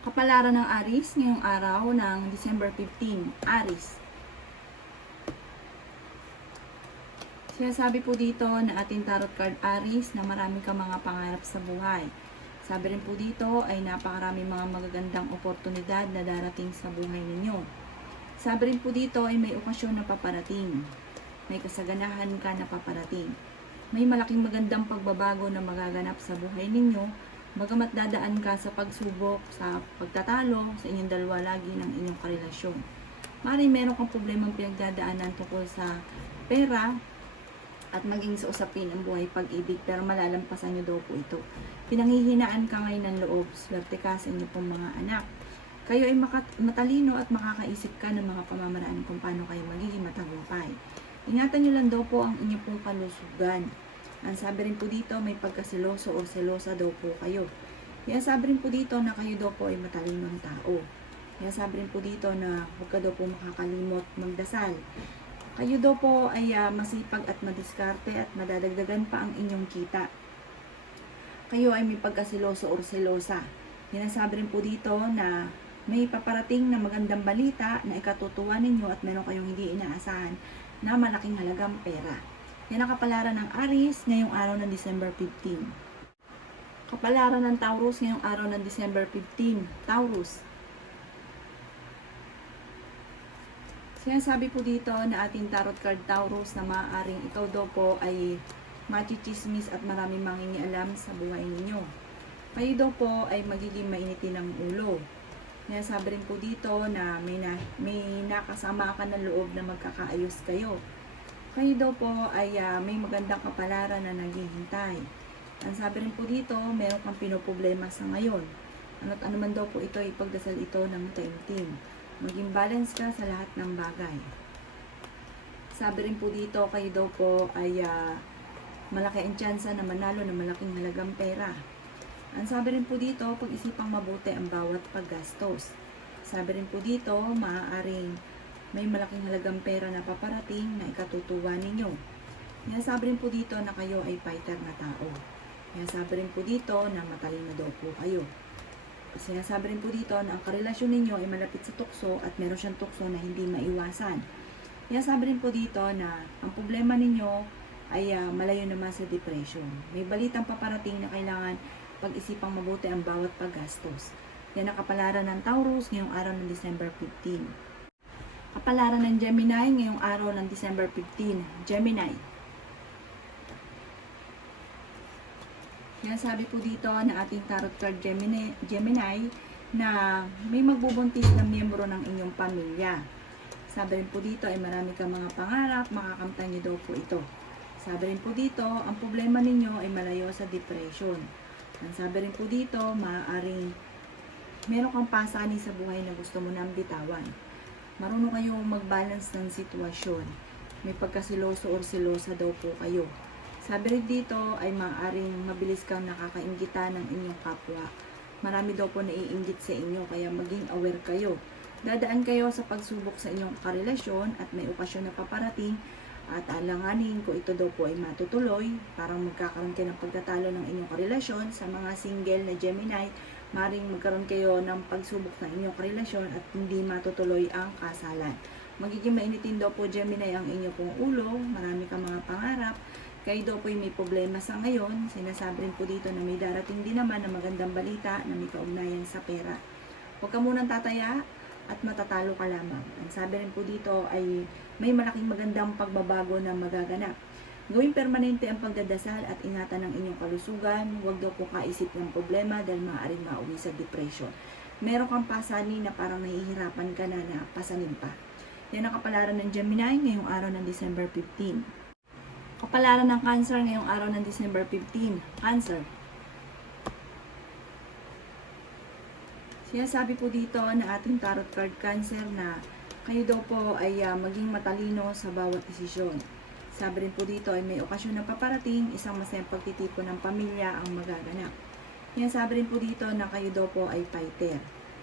Kapalaran ng Aries ngayong araw ng December 15. Aries. Sinasabi po dito na ating tarot card Aries na marami kang mga pangarap sa buhay. Sabi rin po dito ay napakarami mga magagandang oportunidad na darating sa buhay ninyo. Sabi rin po dito ay may okasyon na paparating. May kasaganahan ka na paparating. May malaking magandang pagbabago na magaganap sa buhay ninyo. Bagamat dadaan ka sa pagsubok, sa pagtatalo, sa inyong dalawa lagi ng inyong karelasyon. Maaaring meron kang problemang pinagdadaanan tungkol sa pera at maging sa usapin ang buhay pag-ibig, pero malalampasan nyo daw po ito. Pinanghihinaan ka ngayon ng loob, swerte ka sa inyong pong mga anak. Kayo ay matalino at makakaisip ka ng mga pamamaraan kung paano kayo magiging matagumpay. Ingatan nyo lang daw po ang inyong pong kalusugan. Ang sabi rin po dito, may pagkasiloso o selosa daw po kayo. Kaya sabi rin po dito na kayo daw po ay matalinong tao. Kaya sabi rin po dito na huwag ka daw po makakalimot magdasal. Kayo daw po ay masipag at madiskarte at madadagdagan pa ang inyong kita. Kayo ay may pagkasiloso o selosa. Sinasabi rin po dito na may paparating na magandang balita na ikatutuwa ninyo at meron kayong hindi inaasahan na malaking halagang pera. Yan ang kapalaran ng Aries ngayong araw ng December 15. Kapalaran ng Taurus ngayong araw ng December 15. Taurus. Sinasabi po dito na ating tarot card Taurus na maaaring ikaw daw po ay machichismis at maraming mangingialam sa buhay ninyo. Kayo daw po ay magiging mainitin ng ulo. Sinasabi rin po dito na may nakasama ka ng loob na magkakaayos kayo. Kayo daw po ay may magandang kapalaran na naghihintay. Ang sabi rin po dito, meron kang pinoproblema sa ngayon. Ano't ano man daw po ito, ipagdasal ito ng taimtim. Maging balance ka sa lahat ng bagay. Sabi rin po dito, kayo daw po ay malaki ang tsansa na manalo ng malaking halagang pera. Ang sabi rin po dito, pag-isipang mabuti ang bawat paggastos. Sabi rin po dito, maaaring may malaking halagang pera na paparating na ikatutuwa ninyo. Sinasabi rin po dito na kayo ay fighter na tao. Sinasabi rin po dito na matalino daw po kayo. Sinasabi rin po dito na ang karelasyon ninyo ay malapit sa tukso at meron siyang tukso na hindi maiwasan. Sinasabi rin po dito na ang problema ninyo ay malayo naman sa depression. May balitang paparating na kailangan pag-isipang mabuti ang bawat paggastos. Yan ang kapalaran ng Taurus ngayong araw ng December 15. Kapalaran ng Gemini ngayong araw ng December 15. Gemini. Yan sabi po dito na ating tarot card Gemini na may magbubuntis na miyembro ng inyong pamilya. Sabi rin po dito ay marami kang mga pangarap, makakamtan niyo daw po ito. Sabi rin po dito, ang problema ninyo ay malayo sa depression. Ang sabi rin po dito, maaaring meron kang pasani sa buhay na gusto mo nang bitawan. Marunong kayong mag-balance ng sitwasyon. May pagkasiloso o silosa daw po kayo. Sabi rin dito ay maaaring mabilis kang nakakainggita ng inyong kapwa. Marami daw po naiinggit sa inyo kaya maging aware kayo. Dadaan kayo sa pagsubok sa inyong karelasyon at may okasyon na paparating at alanganin ko ito daw po ay matutuloy. Parang magkakaroon kayo ng pagtatalo ng inyong karelasyon. Sa mga single na Gemini, maring magkaroon kayo ng pagsubok ng inyong karelasyon at hindi matutuloy ang kasalan. Magiging mainitin daw po Gemini ang inyong pong ulo, marami kang mga pangarap, kayo daw po may problema sa ngayon. Sinasabi rin po dito na may darating din naman na magandang balita na may kaugnayan sa pera. Huwag ka munang tataya at matatalo ka lamang. Ang sabi rin po dito ay may malaking magandang pagbabago na magaganap. Gawing permanente ang pagdadasal at ingatan ng inyong kalusugan. Huwag daw po kaisip ng problema dahil maaaring mauwi sa depression. Meron kang pasani na parang nahihirapan ka na pasanin pa. Yan ang kapalaran ng Gemini ngayong araw ng December 15. Kapalaran ng Cancer ngayong araw ng December 15. Cancer. Sinasabi po dito na ating tarot card Cancer na kayo daw po ay maging matalino sa bawat desisyon. Sabi rin po dito ay may okasyon na paparating, isang masayang pagtitipon ng pamilya ang magaganap. Kaya sabi rin po dito na kayo daw po ay fighter.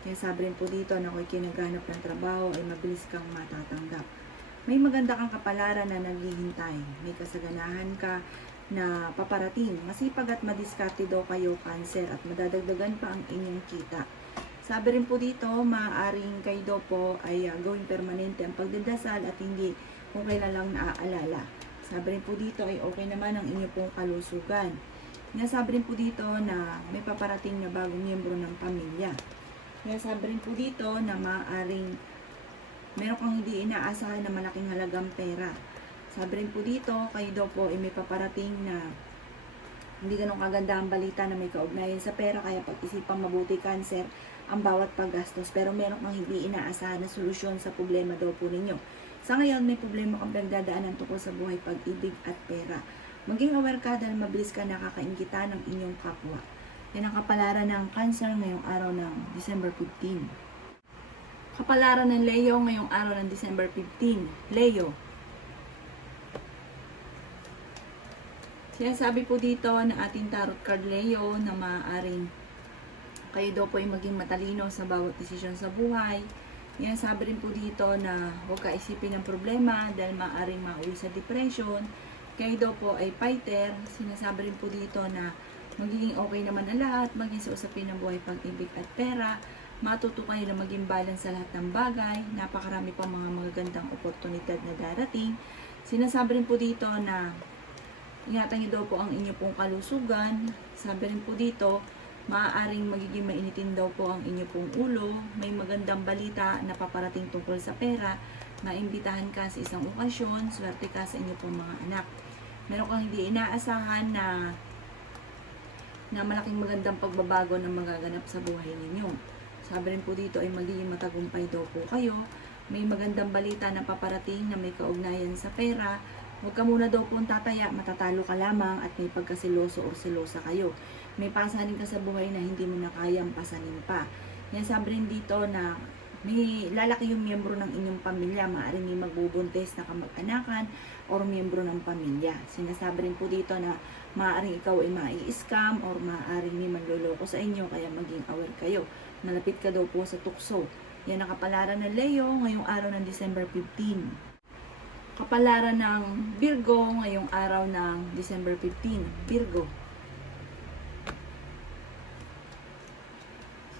Kaya sabi rin po dito na kung kinaganap ng trabaho ay mabilis kang matatanggap. May maganda kang kapalaran na naghihintay. May kasaganahan ka na paparating. Masipag at madiskarte daw kayo Cancer at madadagdagan pa ang inyong kita. Sabi rin po dito, maaaring kayo daw po ay gawing permanente ang pagdadasal at hindi kung kailan lang naaalala. Sabi rin po dito ay okay naman ang inyo pong kalusugan. Sabi rin po dito na may paparating na bagong miyembro ng pamilya. Sabi rin po dito na maaaring meron kang hindi inaasahan na malaking halagang pera. Sabi rin po dito, kayo daw po ay may paparating na hindi ganun kaganda ang balita na may kaugnayan sa pera, kaya pag-isipang mabuti cancer ang bawat paggastos. Pero meron kang hindi inaasahan na solusyon sa problema daw po ninyo. Sa ngayon, may problema kang pinagdadaanan tungkol sa buhay, pag-ibig at pera. Maging aware ka dahil mabilis ka nakakaingita ng inyong kapwa. Yan ang kapalaran ng Cancer ngayong araw ng December 15. Kapalaran ng Leo ngayong araw ng December 15. Leo. Sinasabi po dito na ating tarot card Leo na maaaring kayo daw po ay maging matalino sa bawat desisyon sa buhay. Sabi rin po dito na huwag ka isipin ng problema dahil maaaring mauwi sa depression. Kayo daw po ay fighter. Sinasabi rin po dito na magiging okay naman ang lahat, maging sa usapin ng buhay, pag-ibig at pera. Matuto kayo na maging balance sa lahat ng bagay. Napakarami pang mga magagandang oportunidad na darating. Sinasabi rin po dito na ingatan niyo daw po ang inyo pong kalusugan. Sabi rin po dito, maaaring magiging mainitin daw po ang inyo pong ulo. May magandang balita na paparating tungkol sa pera. Maimbitahan ka sa isang okasyon. Swerte ka sa inyo pong mga anak. Meron kang hindi inaasahan na malaking magandang pagbabago na magaganap sa buhay ninyo. Sabi rin po dito ay magiging matagumpay daw po kayo. May magandang balita na paparating na may kaugnayan sa pera. Huwag ka muna daw pong tataya, matatalo ka lamang at may pagkasiloso o silosa kayo. May pasanin ka sa buhay na hindi mo na kayang pasanin pa. Sabi rin dito na may lalaki yung miyembro ng inyong pamilya, maaaring may magbubuntis na kamag-anakan o miyembro ng pamilya. Sinasabi rin po dito na maaaring ikaw ay mai-scam o maaaring may manloloko sa inyo, kaya maging aware kayo. Malapit ka daw po sa tukso. Yan ang kapalaran ng Leo ngayong araw ng December 15. Kapalaran ng Virgo ngayong araw ng December 15. Virgo.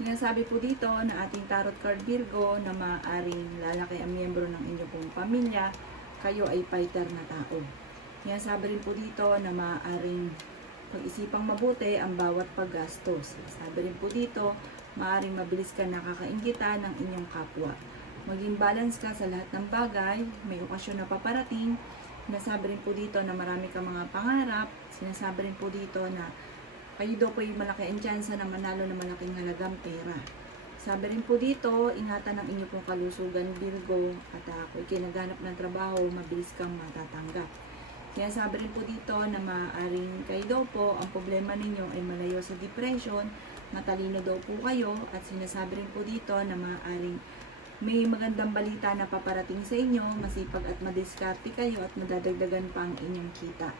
Sinasabi po dito na ating tarot card Virgo na maaaring lalaki ang miyembro ng inyong pong pamilya, kayo ay fighter na tao. Sabi rin po dito na maaaring pag-isipang mabuti ang bawat paggastos. Sabi rin po dito, maaaring mabilis ka nakakainggitan ng inyong kapwa. Maging balance ka sa lahat ng bagay, may okasyon na paparating. Sinasabi rin po dito na marami ka mga pangarap. Sinasabi rin po dito na kayo daw po yung malaki ang tsansa na manalo na malaking halagang pera. Sabi rin po dito, ingatan ang inyo pong kalusugan Virgo at kung kinaganap ng trabaho, mabilis kang matatanggap. Sabi rin po dito na maaaring kayo daw po, ang problema ninyo ay malayo sa depression, matalino daw po kayo at sinasabi rin po dito na maaaring may magandang balita na paparating sa inyo, masipag at madiskarte kayo at madadagdagan pa ang inyong kita.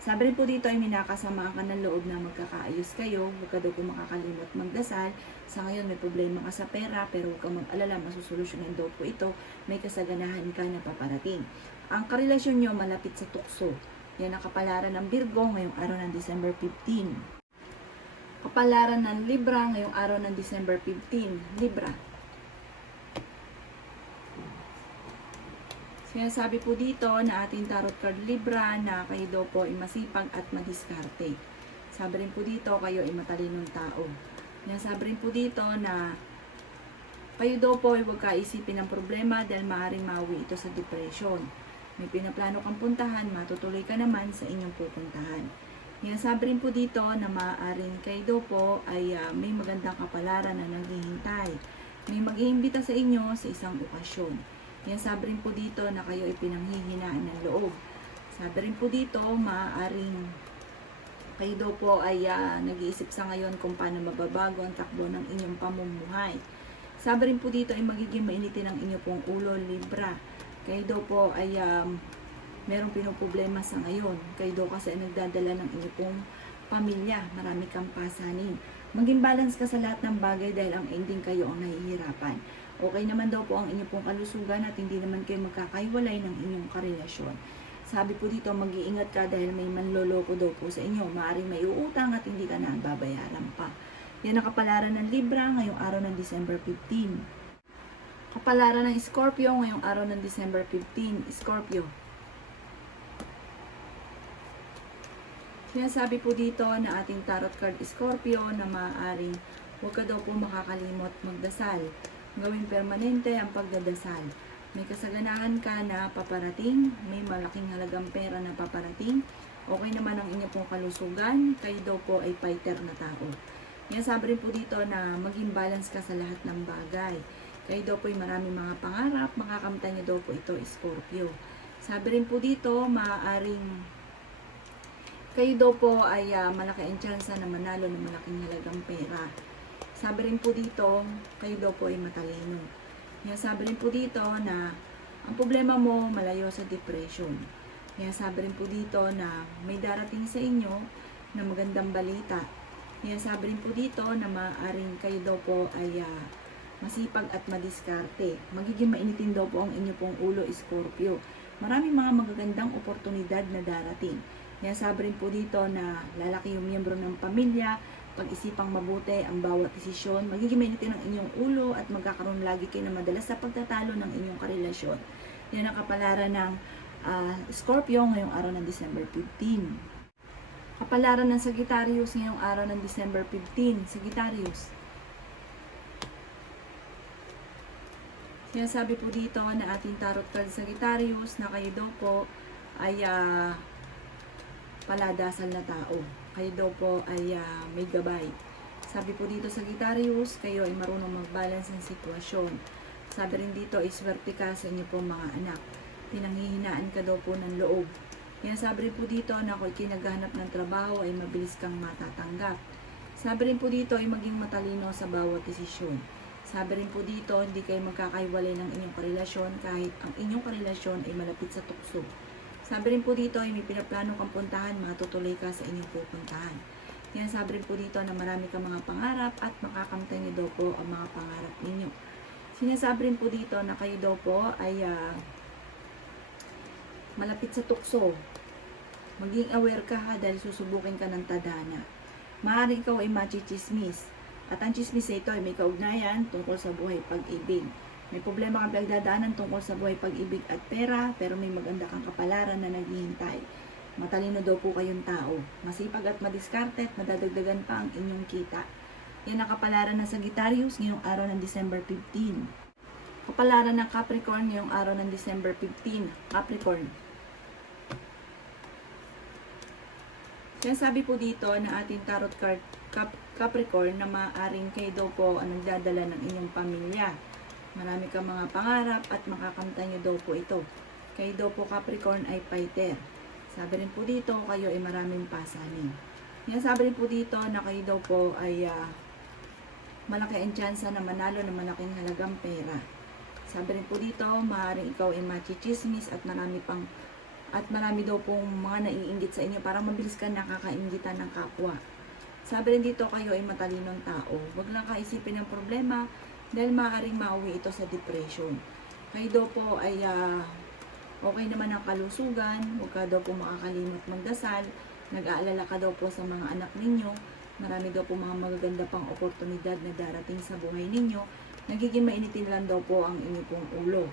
Sabi rin po dito ay minakasamaan ka ng loob na magkakaayos kayo, huwag ka daw po makakalimot magdasal. Sa ngayon may problema ka sa pera pero huwag kang mag-alala, masusolusyonan daw po ito, may kasaganahan ka na paparating. Ang karelasyon nyo malapit sa tukso. Yan ang kapalaran ng Virgo ngayong araw ng December 15. Kapalaran ng Libra ngayong araw ng December 15. Libra. Sinasabi po dito na ating tarot card Libra na kayo daw po ay masipag at madiskarte. Sabi rin po dito kayo ay matalinong tao. Sinasabi rin po dito na kayo daw po ay huwag kaisipin ng problema dahil maaaring mawi ito sa depression. May pinaplano kang puntahan, matutuloy ka naman sa inyong pupuntahan. Sinasabi rin po dito na maaaring kayo daw po ay may magandang kapalaran na naghihintay. May mag-iimbita sa inyo sa isang okasyon. Sabi rin po dito na kayo ay pinanghihinaan ng loob. Sabi rin po dito, maaaring kayo daw po ay nag-iisip sa ngayon kung paano mababago ang takbo ng inyong pamumuhay. Sabi rin po dito ay magiging mainitin ang inyong pong ulo, Libra. Kayo daw po ay merong pinoproblema sa ngayon. Kayo daw kasi ay nagdadala ng inyong pong pamilya. Marami kang pasanin. Maging balance ka sa lahat ng bagay dahil ang ending kayo ang nahihirapan. Okay naman daw po ang inyong pong kalusugan at hindi naman kayo magkakaiwalay ng inyong karelasyon. Sabi po dito, mag-iingat ka dahil may manloloko daw po sa inyo. Maaaring may uutang at hindi ka na babayaran pa. Yan ang kapalaran ng Libra ngayong araw ng December 15. Kapalaran ng Scorpio ngayong araw ng December 15. Scorpio. Sinasabi po dito na ating tarot card Scorpio na maaaring huwag ka daw po makakalimot magdasal. Gawing permanente ang pagdadasal. May kasaganahan ka na paparating, may malaking halagang pera na paparating, okay naman ang inyo pong kalusugan, kayo daw po ay fighter na tao. Yan, sabi rin po dito na maging balance ka sa lahat ng bagay. Kayo daw po ay maraming mga pangarap, makakamtan niyo daw po ito, Scorpio. Sabi rin po dito, maaaring kayo daw po ay malaki ang tsansa na manalo ng malaking halagang pera. Sabi rin po dito, kayo daw po ay matalino. Yan, sabi rin po dito na ang problema mo malayo sa depression. Yan, sabi rin po dito na may darating sa inyo na magandang balita. Yan, sabi rin po dito na maaaring kayo daw po ay masipag at madiskarte. Magiging mainitin daw po ang inyo pong ulo, Scorpio. Maraming mga magagandang oportunidad na darating. Yan, sabi rin po dito na lalaki yung miyembro ng pamilya, pag-isipang mabuti ang bawat desisyon, magiging mainitin ang inyong ulo at magkakaroon lagi kayo na madalas sa pagtatalo ng inyong karelasyon. Yan ang kapalaran ng Scorpio ngayong araw ng December 15. Kapalaran ng Sagittarius ngayong araw ng December 15. Sagittarius. Sinasabi po dito na ating tarot card Sagittarius na kayo daw po ay paladasal na tao. Kayo daw po ay may gabay. Sabi po dito Sagittarius, kayo ay marunong mag-balance ng sitwasyon. Sabi rin dito, iswerte ka sa inyo pong mga anak. Pinanghihinaan ka daw po ng loob. Yan, sabi rin po dito na kung kinaghanap ng trabaho ay mabilis kang matatanggap. Sabi rin po dito ay maging matalino sa bawat desisyon. Sabi rin po dito, hindi kayo magkakaiwalay ng inyong karelasyon kahit ang inyong karelasyon ay malapit sa tukso. Sabi rin po dito ay may pinaplano kang puntahan, matutuloy ka sa inyong pupuntahan. Yan, sabi rin po dito na marami kang mga pangarap at makakamtan niyo daw po ang mga pangarap ninyo. Sinasabi rin po dito na kayo daw po ay malapit sa tukso. Maging aware ka dahil susubukin ka ng tadhana. Maaaring ikaw ay machichismis. At ang chismis ito ay may kaugnayan tungkol sa buhay pag-ibig. May problema kang pinagdadaanan tungkol sa buhay pag-ibig at pera, pero may maganda kang kapalaran na naghihintay. Matalino daw po kayong tao. Masipag at madiskarte at madadagdagan pa ang inyong kita. Yan ang kapalaran ng Sagittarius ngayong araw ng December 15. Kapalaran ng Capricorn ngayong araw ng December 15. Capricorn. Kaya sabi po dito na ating tarot card Capricorn na maaaring kayo daw po ang nagdadala ng inyong pamilya. Marami kang mga pangarap at makakamtan nyo daw po ito. Kayo daw po Capricorn ay fighter. Sabi rin po dito, kayo ay maraming pasanin. Yan, sabi rin po dito na kayo daw po ay malaki ang tsansa na manalo ng malaking halagang pera. Sabi rin po dito, maaaring ikaw ay machichismis at marami daw pong mga naiinggit sa inyo para mabilis ka nakakainggitan ng kapwa. Sabi rin dito, kayo ay matalinong tao. Huwag lang kaisipin ng problema dahil maaaring mauwi ito sa depression. Kayo daw po ay okay naman ang kalusugan, huwag ka daw po makakalimot magdasal, nag-aalala ka daw po sa mga anak ninyo, marami daw po mga magaganda pang oportunidad na darating sa buhay ninyo, nagiging mainitin lang daw po ang inyong pong ulo.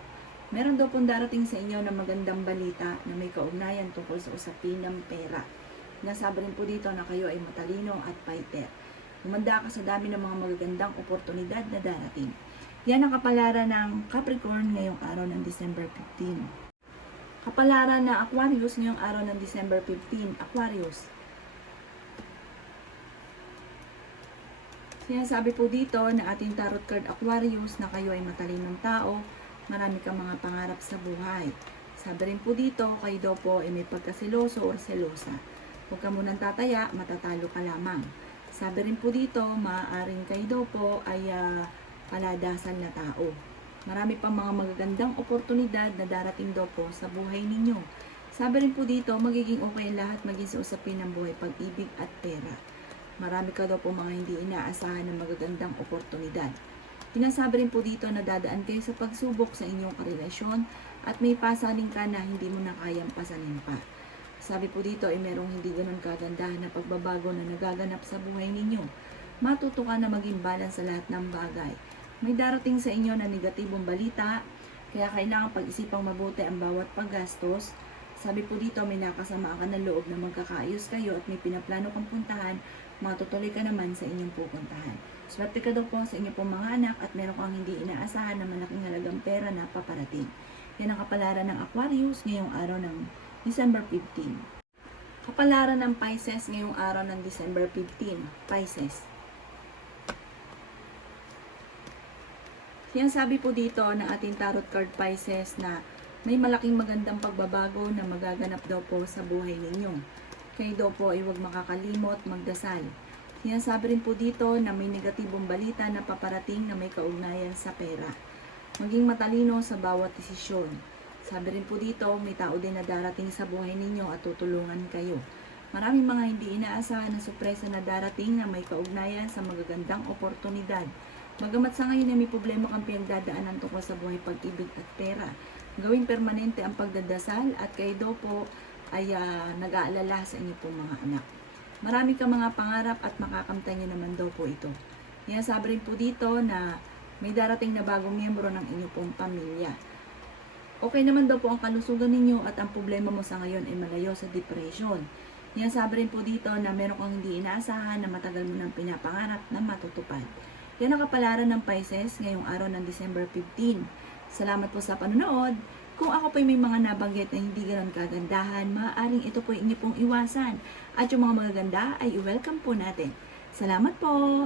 Meron daw pong darating sa inyo na magandang balita na may kaugnayan tungkol sa usapin ng pera. Nasabi rin po dito na kayo ay matalino at fighter. Humanda ka sa dami ng mga magagandang oportunidad na darating. Yan ang kapalaran ng Capricorn ngayong araw ng December 15. Kapalaran ng Aquarius ngayong araw ng December 15. Aquarius. Sinasabi po dito na ating tarot card Aquarius na kayo ay matalinong tao, marami kang mga pangarap sa buhay. Sabi rin po dito, kayo daw po ay may pagkasiloso o selosa. Huwag ka munang tataya, matatalo ka lamang. Sabi rin po dito, maaaring kayo daw po ay paladasan na tao. Marami pang mga magagandang oportunidad na darating daw po sa buhay ninyo. Sabi rin po dito, magiging okay lahat maging sa usapin ng buhay, pag-ibig at pera. Marami ka daw po mga hindi inaasahan ng magagandang oportunidad. Pinasabi rin po dito na dadaan kayo sa pagsubok sa inyong karelasyon at may pasanin ka na hindi mo na kayang pasanin pa. Sabi po dito ay merong hindi ganun kagandahan na pagbabago na nagaganap sa buhay ninyo. matuto ka na maging balance sa lahat ng bagay. May darating sa inyo na negatibong balita, kaya kailangan pag-isipang mabuti ang bawat paggastos. Sabi po dito, may nakasama ka ng loob na magkakaayos kayo at may pinaplano kang puntahan, matutuloy ka naman sa inyong pupuntahan. Swerte ka daw po sa inyong pong mga anak at meron kang hindi inaasahan na malaking halagang pera na paparating. Yan ang kapalaran ng Aquarius ngayong araw ng December 15. Kapalaran ng Pisces ngayong araw ng December 15. Pisces. Yan sabi po dito ng ating tarot card Pisces na may malaking magandang pagbabago na magaganap daw po sa buhay ninyo. Kayo daw po ay huwag makakalimot, magdasal. Yan sabi rin po dito na may negatibong balita na paparating na may kaugnayan sa pera. Maging matalino sa bawat desisyon. Sabi rin po dito, may tao din na darating sa buhay ninyo at tutulungan kayo. Maraming mga hindi inaasahan na sorpresa na darating na may kaugnayan sa magagandang oportunidad. Bagamat sa ngayon ay may problema kang pinagdadaanan tungkol sa buhay, pag-ibig at pera, gawing permanente ang pagdadasal at kayo daw po ay nag-aalala sa inyo pong mga anak. Marami kang mga pangarap at makakamtan nyo naman daw po ito. Yan sabi rin po dito na may darating na bagong miyembro ng inyo pong pamilya. Okay naman daw po ang kalusugan ninyo at ang problema mo sa ngayon ay malayo sa depression. Yan sabi rin po dito na meron kang hindi inaasahan na matagal mo nang pinapangarap na matutupad. Yan ang kapalaran ng Pisces ngayong araw ng December 15. Salamat po sa panonood. Kung ako po'y may mga nabanggit na hindi ganoon kagandahan, maaaring ito po inyo pong iwasan. At yung mga magaganda ay i-welcome po natin. Salamat po!